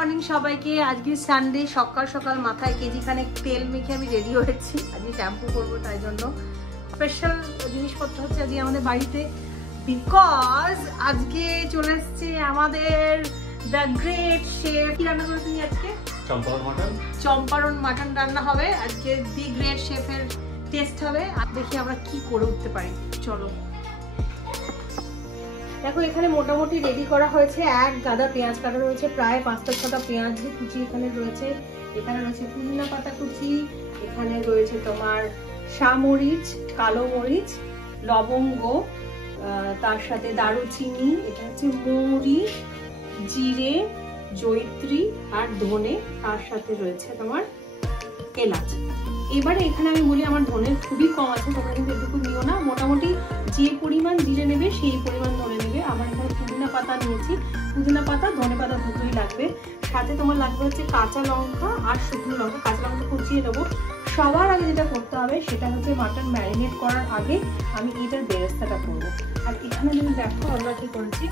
Morning সবাইকে। আজকে Sunday, সকাল সকাল মাথায় কেজি খানেক তেল মেখে আমি রেডি হয়েছি। আজকে শ্যাম্পু করবো, তাই জন্য স্পেশাল জিনিসপত্র হচ্ছে আজকে আমাদের বাড়িতে, বিকজ আজকে চলে এসছে আমাদের দ্য গ্রেট শেফ। কি রান্না করেছেন আজকে? চম্পারন মাটন রান্না হবে আজকে। দি গ্রেট শেফের টেস্ট হবে, আর দেখি আমরা কি করে উঠতে পারি। চলো দেখো, এখানে মোটামুটি রেডি করা হয়েছে। এক গাদা পেঁয়াজ কাটা রয়েছে, প্রায় 5-6টা পেঁয়াজ কুচি এখানে রয়েছে। এখানে রয়েছে পুদিনা পাতা কুচি, এখানে রয়েছে তোমার শামরিচ, কালো মরিচ, লবঙ্গ, তার সাথে দারুচিনি, এটা হচ্ছে মৌরি, জিরে, জয়িত্রী আর ধনে, তার সাথে রয়েছে তোমার এলাচ। এবারে এখানে আমি বলি আমার ধনের খুবই কম আছে, তোমরা কিন্তু এটুকু নিও না। মোটামুটি যে পরিমাণ জিরে নেবে সেই পরিমাণ ধনে নেবে। আমার এখানে পুদিনা পাতা নিয়েছি, পুদিনা পাতা ধনে পাতা দুটোই লাগবে। সাথে তোমার লাগবে হচ্ছে কাঁচা লঙ্কা আর শুকনো লঙ্কা। কাঁচা লঙ্কা কুচিয়ে নেবো। সবার আগে যেটা করতে হবে সেটা হচ্ছে মাটন ম্যারিনেট করার আগে আমি এটার বেরেস্তাটা করবো। আর এখানে যদি দেখো আমরা কি করেছি,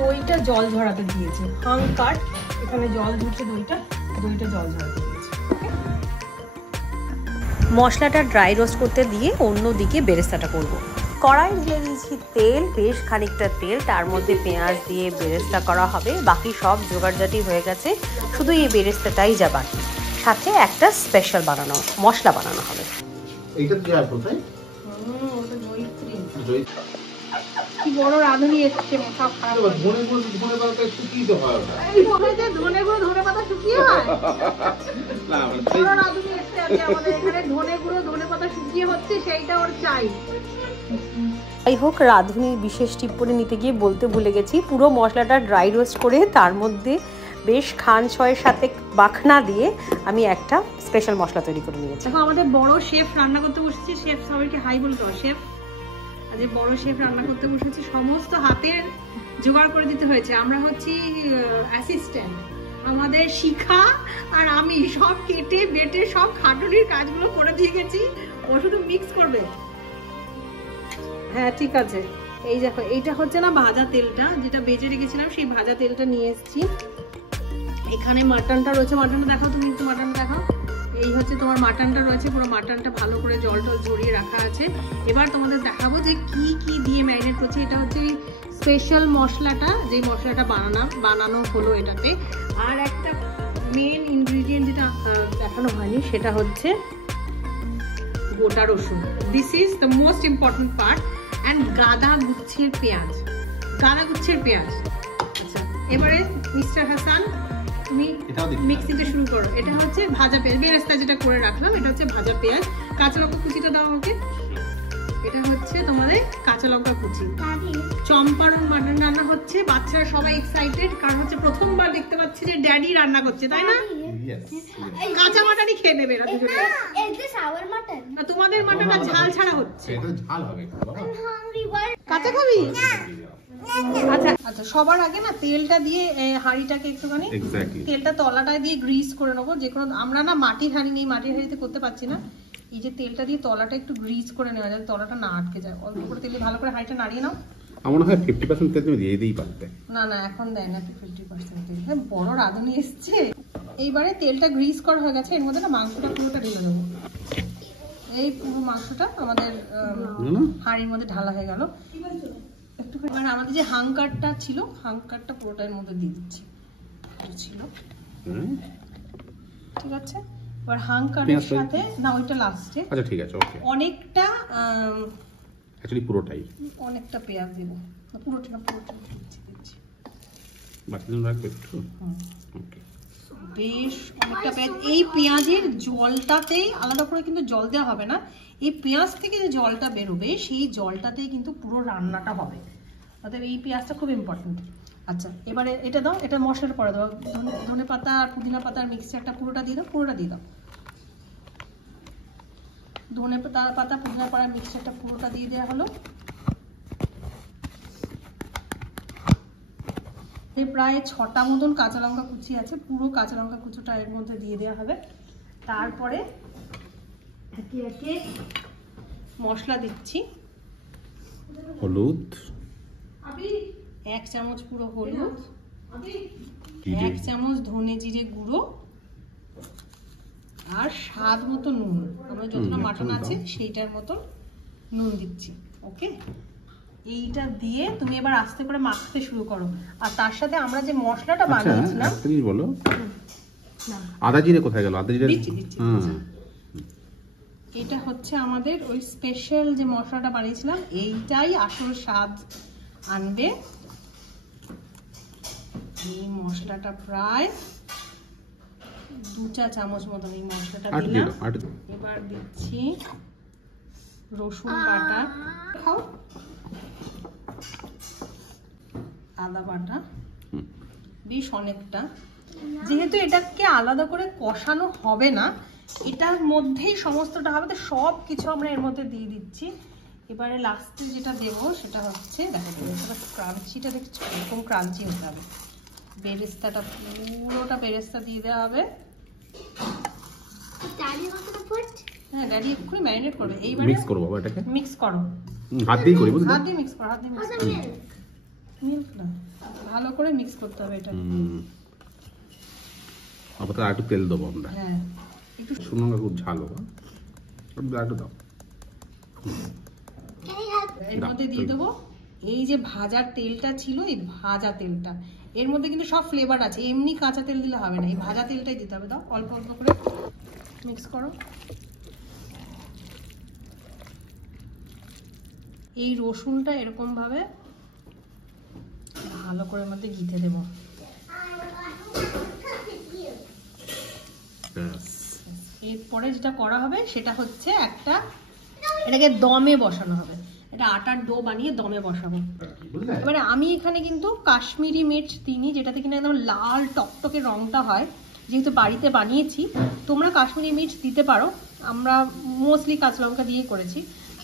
দইটা জল ঝরাতে দিয়েছি, হাঙ্কাট এখানে জল ঝরছে, দইটা জল ঝরাতে দিয়েছি। মশলাটা ড্রাই রোস্ট করতে দিয়ে অন্যদিকে বেরেস্তাটা করব। কড়াই ঢেলে দিয়েছি তেল, বেশ খানিকটা তেল, তার মধ্যে পেঁয়াজ দিয়ে বেরেস্তা করা হবে। বাকি সব জোগাড়জাটি হয়ে গেছে, শুধু এই বেরেস্তাটাই যা বাকি। সাথে একটা স্পেশাল মশলা বানানো হবে। এইটা কি আর কোথায়? ওটা জয়িত্রী। কি বড় রাঁধুনি এসেছে, সব খারাপ। ধনে পাতা শুকিয়ে তো হয় ওটা। এই ওখানে ধনে পাতা শুকিয়ে হয় না, বড় রাঁধুনি এসেছে আজকে আমাদের এখানে। ধনে পাতা শুকিয়ে হচ্ছে, সেইটা ওর চাই। যাই হোক, রাঁধুনির বিশেষ টিপ্পণী নিতে গিয়ে বলতে ভুলে গেছি, পুরো মশলাটা ড্রাই রোস্ট করে তার মধ্যে বেশ খান ছয়ের সাথে বাখনা দিয়ে আমি একটা স্পেশাল মশলা তৈরি করে নিয়েছি। দেখো আমাদের বড় শেফ রান্না করতে বসেছে। শেফ সবাইকে হাই বলতে হবে। শেফ আজকে বড় শেফ রান্না করতে বসেছে, সমস্ত হাতের জোগাড় করে দিতে হয়েছে। আমরা হচ্ছি অ্যাসিস্ট্যান্ট, আমাদের শিখা আর আমি সব কেটে বেটে সব খাটুনির কাজগুলো করে দিয়ে গেছি। ও শুধু মিক্স করবে। হ্যাঁ ঠিক আছে। এই দেখো, এইটা হচ্ছে না ভাজা তেলটা, যেটা বেজে রেখেছিলাম, সেই ভাজা তেলটা নিয়ে এসেছি। এখানে মাটনটা রয়েছে, মাটনটা দেখাও তুমি একটু, মাটনটা দেখাও। এই হচ্ছে তোমার মাটনটা রয়েছে, পুরো মাটনটা ভালো করে জল টল ঝরিয়ে রাখা আছে। এবার তোমাদের দেখাবো যে কি কি দিয়ে ম্যারিনেট করছি। এটা হচ্ছে স্পেশাল মশলাটা, যে মশলাটা বানানো হলো এটাতে। আর একটা মেন ইনগ্রিডিয়েন্ট যেটা দেখানো হয়নি, সেটা হচ্ছে গোটা রসুন। This is the most important part. And গাদা গুচ্ছের পেঁয়াজ। আচ্ছা, এবারে মিস্টার হাসান তুমি মিক্সিটা শুরু করো। এটা হচ্ছে ভাজা পেঁয়াজ, বেরেস্তা যেটা করে রাখলাম, এটা হচ্ছে ভাজা পেঁয়াজ। কাঁচা লঙ্কা কুচিটা দাও আমাকে। এটা হচ্ছে তোমাদের কাঁচা লঙ্কা কুচি। চম্পারন মাটন রান্না হচ্ছে। বাচ্চারা সবাই এক্সাইটেড, কারণ হচ্ছে প্রথমবার দেখতে পাচ্ছি যে ড্যাডি রান্না করছে, তাই না? কাঁচা মাটনই খেয়ে নেবে এরা দুজনে। তোমাদের মাটনটা ঝাল ছাড়া হচ্ছে। কাঁচা খাবি? আচ্ছা আচ্ছা, সবার আগে না তেলটা দিয়ে হাঁড়িটাকে একটুখানি তেলটা তলাটায় দিয়ে গ্রিস করে নেবো। যে কোনো, আমরা না মাটির হাঁড়ি নেই, মাটির হাঁড়িতে করতে পারছি না। এই যে তেলটা দিয়ে তলাটা একটু গ্রিস করে নেওয়া, যাতে তলাটা না আটকে যায়। অল্প করে তেলে ভালো করে হাঁড়িটা নাড়িয়ে নাও। আমার মনে হয় 50% তেল তুমি দিয়ে দিই পারতে। না এখন দেয় না 50% তেল। হ্যাঁ, বড় রাঁধুনি এসছে। এইবারে তেলটা গ্রিস করা হয়ে গেছে, এর মধ্যে না মাংসটা পুরোটা ঢেলে দেবো। এই পুরো মাংসটা আমাদের হাঁড়ির মধ্যে ঢালা হয়ে গেল। একটুখানি মানে আমাদের যে হাঙ্কারটা ছিল, হাঙ্কারটা পুরোটার মধ্যে দিয়ে দিচ্ছি। ছিল ঠিক আছে। এবার হাঙ্কারের সাথে না, ওইটা লাস্টে। আচ্ছা ঠিক আছে, ওকে। অনেকটা অ্যাকচুয়ালি পুরোটাই অনেকটা পেঁয়াজ দেব, পুরোটা দিচ্ছি। বাকি দিন রাখবে একটু। ওকে, বেশ অনেকটা পেঁয়াজ। এই পেঁয়াজের জলটাতেই আলাদা করে কিন্তু জল দেওয়া হবে না। এই পেঁয়াজ থেকে যে জলটা বেরোবে, সেই জলটাতেই কিন্তু পুরো রান্নাটা হবে। অতএব এই পেঁয়াজটা খুব ইম্পর্টেন্ট। আচ্ছা, এবারে এটা দাও, এটা মশলাটা পরে দাও। ধনে পাতা আর পুদিনা পাতার মিক্সচারটা পুরোটা দিয়ে দাও। ধনে পাতা পুদিনা পাতার মিক্সচারটা পুরোটা দিয়ে দেওয়া হলো। প্রায় 6টা মতন কাঁচা লঙ্কা কুচি আছে, পুরো কাঁচা লঙ্কা কুচোটা এর মধ্যে দিয়ে দেওয়া হবে। তারপরে একে একে মশলা দিচ্ছি। হলুদ 1 চামচ পুরো হলুদ, 1 চামচ ধনে জিরে গুঁড়ো আর স্বাদ মতো নুন। আমরা যতটা মাটন আছে সেইটার মতো নুন দিচ্ছি। ওকে, এইটা দিয়ে তুমি এবার আস্তে করে মাখতে শুরু করো। আর তার সাথে আমরা যে মশলাটা বানিয়েছিলাম, তুমি বলো না আদা জিরে কোথায় গেল? আদা জিরে দিচ্ছি। এটা হচ্ছে আমাদের ওই স্পেশাল যে মশলাটা বানিয়েছিলাম, এইটাই আসল স্বাদ আনবে। এই মশলাটা প্রায় 2 চা চামচ মতন এই মশলাটা দিলাম। এবার দিচ্ছি রসুন বাটা, খাও, আদা বাটা, বেশ অনেকটা। যেহেতু এটাকে আলাদা করে কষানো হবে না, এটার মধ্যেই সমস্তটা হবে, তো সব কিছু আমরা এর মধ্যে দিয়ে দিচ্ছি। এবারে লাস্টে যেটা দেবো সেটা হচ্ছে, দেখো ক্রাঞ্চিটা দেখছো, এরকম ক্রাঞ্চি হতে হবে। বেরেস্তাটা পুরোটা বেরেস্তা দিয়ে দেওয়া হবে। হ্যাঁ, ড্যাডি এক্ষুনি ম্যারিনেট করবে। এইবারে মিক্স করব বাবা, এটাকে মিক্স করো, হাত দিয়ে করি, বুঝলে? হাত দিয়ে মিক্স করো, হাত দিয়ে মিক্স করো। মিল্ক না, ভালো করে মিক্স করতে হবে এটা। আবার আর একটু তেল দেবো আমরা। হ্যাঁ, একটু শুকনো লঙ্কা খুব ঝাল হবে, একটু দাও। এর মধ্যে দিয়ে দেবো এই যে ভাজার তেলটা ছিল, এই ভাজা তেলটা। এর মধ্যে কিন্তু সব ফ্লেভার আছে, এমনি কাঁচা তেল দিলে হবে না, এই ভাজা তেলটাই দিতে হবে। দাও, অল্প অল্প করে মিক্স করো। এই রসুনটা এরকম ভাবে ভালো করে মধ্যে গিঁথে দেবো। এরপরে যেটা করা হবে সেটা হচ্ছে এটাকে দমে বসানো হবে। এটা আটার ডো বানিয়ে দমে বসাবো। এবারে আমি এখানে কিন্তু কাশ্মীরি মির্চ দিইনি, যেটাতে কিনা একদম লাল টকটকে রংটা হয়। যেহেতু বাড়িতে বানিয়েছি, তোমরা কাশ্মীরি মির্চ দিতে পারো, আমরা মোস্টলি কাঁচা লঙ্কা দিয়ে করেছি।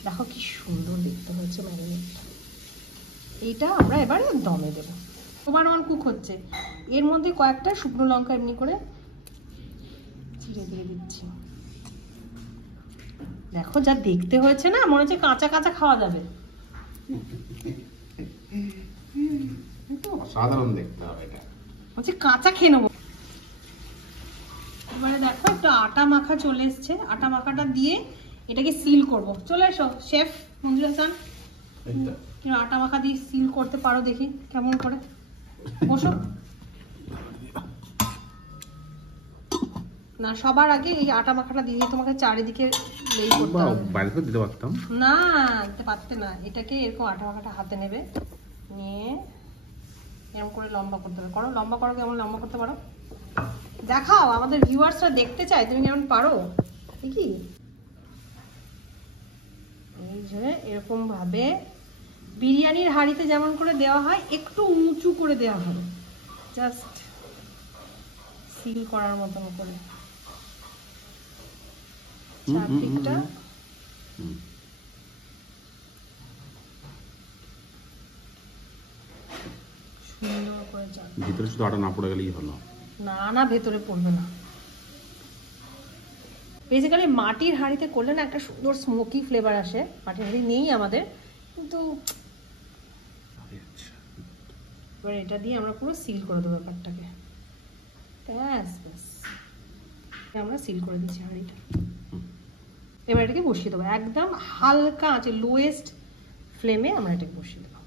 দেখো কি সুন্দর দেখতে হয়েছে ম্যারিনেটটা। এইটা আমরা এবারে দমে দেবো। ওভার অন কুক হচ্ছে, এর মধ্যে কয়েকটা শুকনো লঙ্কা এমনি করে চিড়ে দিয়ে দিচ্ছি। দেখো যা দেখতে হয়েছে না, মনে হচ্ছে কাঁচা কাঁচা খাওয়া যাবে। সাধারণ দেখতে হবে, এটা হচ্ছে কাঁচা খেয়ে নেবো। এবারে দেখো একটু আটা মাখা চলে এসছে, আটা মাখাটা দিয়ে এটাকে সিল করব। চলে এসো শেফ মঞ্জুর হাসান, আটা মাখা দিয়ে সিল করতে পারো, দেখি কেমন করে। বসো না, সবার আগে এই আটা মাখাটা দিয়ে তোমাকে চারিদিকে লেই করতে হবে। বাইরে তো দিতে পারতাম না, দিতে পারতে না। এটাকে এরকম আটা মাখাটা হাতে নেবে, নিয়ে এরকম করে লম্বা করতে হবে। করো, লম্বা করো, কেমন লম্বা করতে পারো দেখাও, আমাদের ভিউয়ার্সরা দেখতে চায় তুমি কেমন পারো। ঠিকই, এই যে এরকম ভাবে বিরিয়ানির হাঁড়িতে যেমন করে দেওয়া হয়, একটু উঁচু করে দেওয়া হবে, জাস্ট সিল করার মতন করে চারদিকটা। সুন্দর করে ভিতরে শুধু আটা না পড়ে গেলেই হলো। না না, ভেতরে পড়বে না। বেসিক্যালি মাটির হাঁড়িতে করলে না একটা সুন্দর স্মোকি ফ্লেভার আসে। মাটির হাঁড়ি নেই আমাদের, কিন্তু এবার এটা দিয়ে আমরা পুরো সিল করে দেবো ব্যাপারটাকে। ব্যাস ব্যাস, আমরা সিল করে দিচ্ছি হাঁড়িটা। এবার এটাকে বসিয়ে দেবো একদম হালকা আঁচে, লোয়েস্ট ফ্লেমে আমরা এটাকে বসিয়ে দেবো।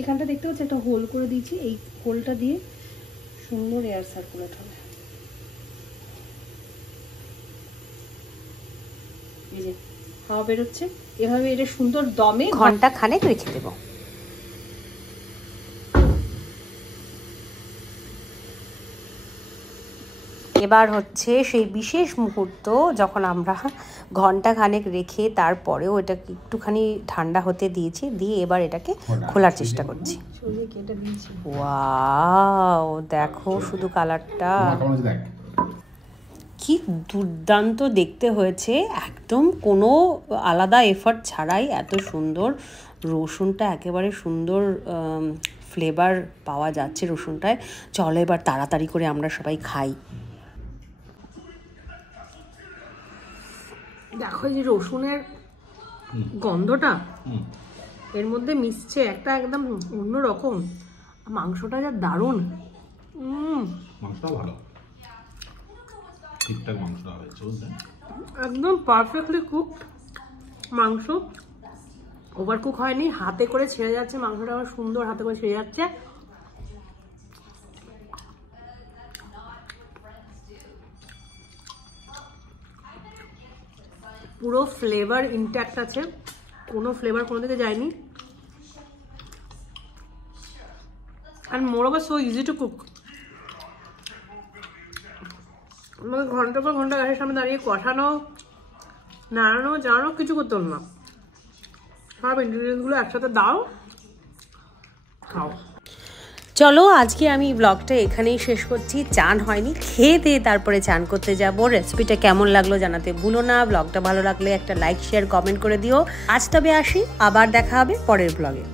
এখানটা দেখতে পাচ্ছি একটা হোল করে দিয়েছি, এই হোলটা দিয়ে সুন্দর এয়ার সার্কুলেট হবে। এই যে হাওয়া বেরোচ্ছে, এভাবে এটা সুন্দর দমে ঘন্টা খানেক রেখে দেবো। এবার হচ্ছে সেই বিশেষ মুহূর্ত, যখন আমরা ঘন্টা খানেক রেখে তারপরেও এটাকে একটুখানি ঠান্ডা হতে দিয়েছি, দিয়ে এবার এটাকে খোলার চেষ্টা করছি। ওয়াও, দেখো শুধু কালারটা কি দুর্দান্ত দেখতে হয়েছে, একদম কোনো আলাদা এফর্ট ছাড়াই এত সুন্দর। রসুনটা একেবারে সুন্দর ফ্লেভার পাওয়া যাচ্ছে রসুনটায়। চলো এবার তাড়াতাড়ি করে আমরা সবাই খাই। দেখো এই যে রসুনের গন্ধটা এর মধ্যে মিশছে একটা একদম অন্যরকম। মাংসটা যা দারুণ। মাংসটা ভালো, ঠিকঠাক মাংসটা হয়েছে বুঝলেন, একদম পারফেক্টলি কুকড মাংস, ওভার কুক হয়নি, হাতে করে ছেড়ে যাচ্ছে মাংসটা, আমার সুন্দর হাতে করে ছেড়ে যাচ্ছে। পুরো ফ্লেভার ইনট্যাক্ট আছে, কোনো ফ্লেভার কোনো দিকে যায়নি। and moreover so easy to cook. আমাকে ঘন্টা পর ঘন্টা গ্যাসের সামনে দাঁড়িয়ে কষানো, নাড়ানো জানো কিছু করতে হলো না, সব ইনগ্রিডিয়েন্টসগুলো একসাথে দাও, খাও। চলো আজকে আমি ব্লগটা এখানেই শেষ করছি। চান হয়নি, খেয়ে দিয়ে তারপরে চান করতে যাব। রেসিপিটা কেমন লাগলো জানাতে ভুলো না। ব্লগটা ভালো লাগলে একটা লাইক শেয়ার কমেন্ট করে দিও। আজ তবে আসি, আবার দেখা হবে পরের ব্লগে।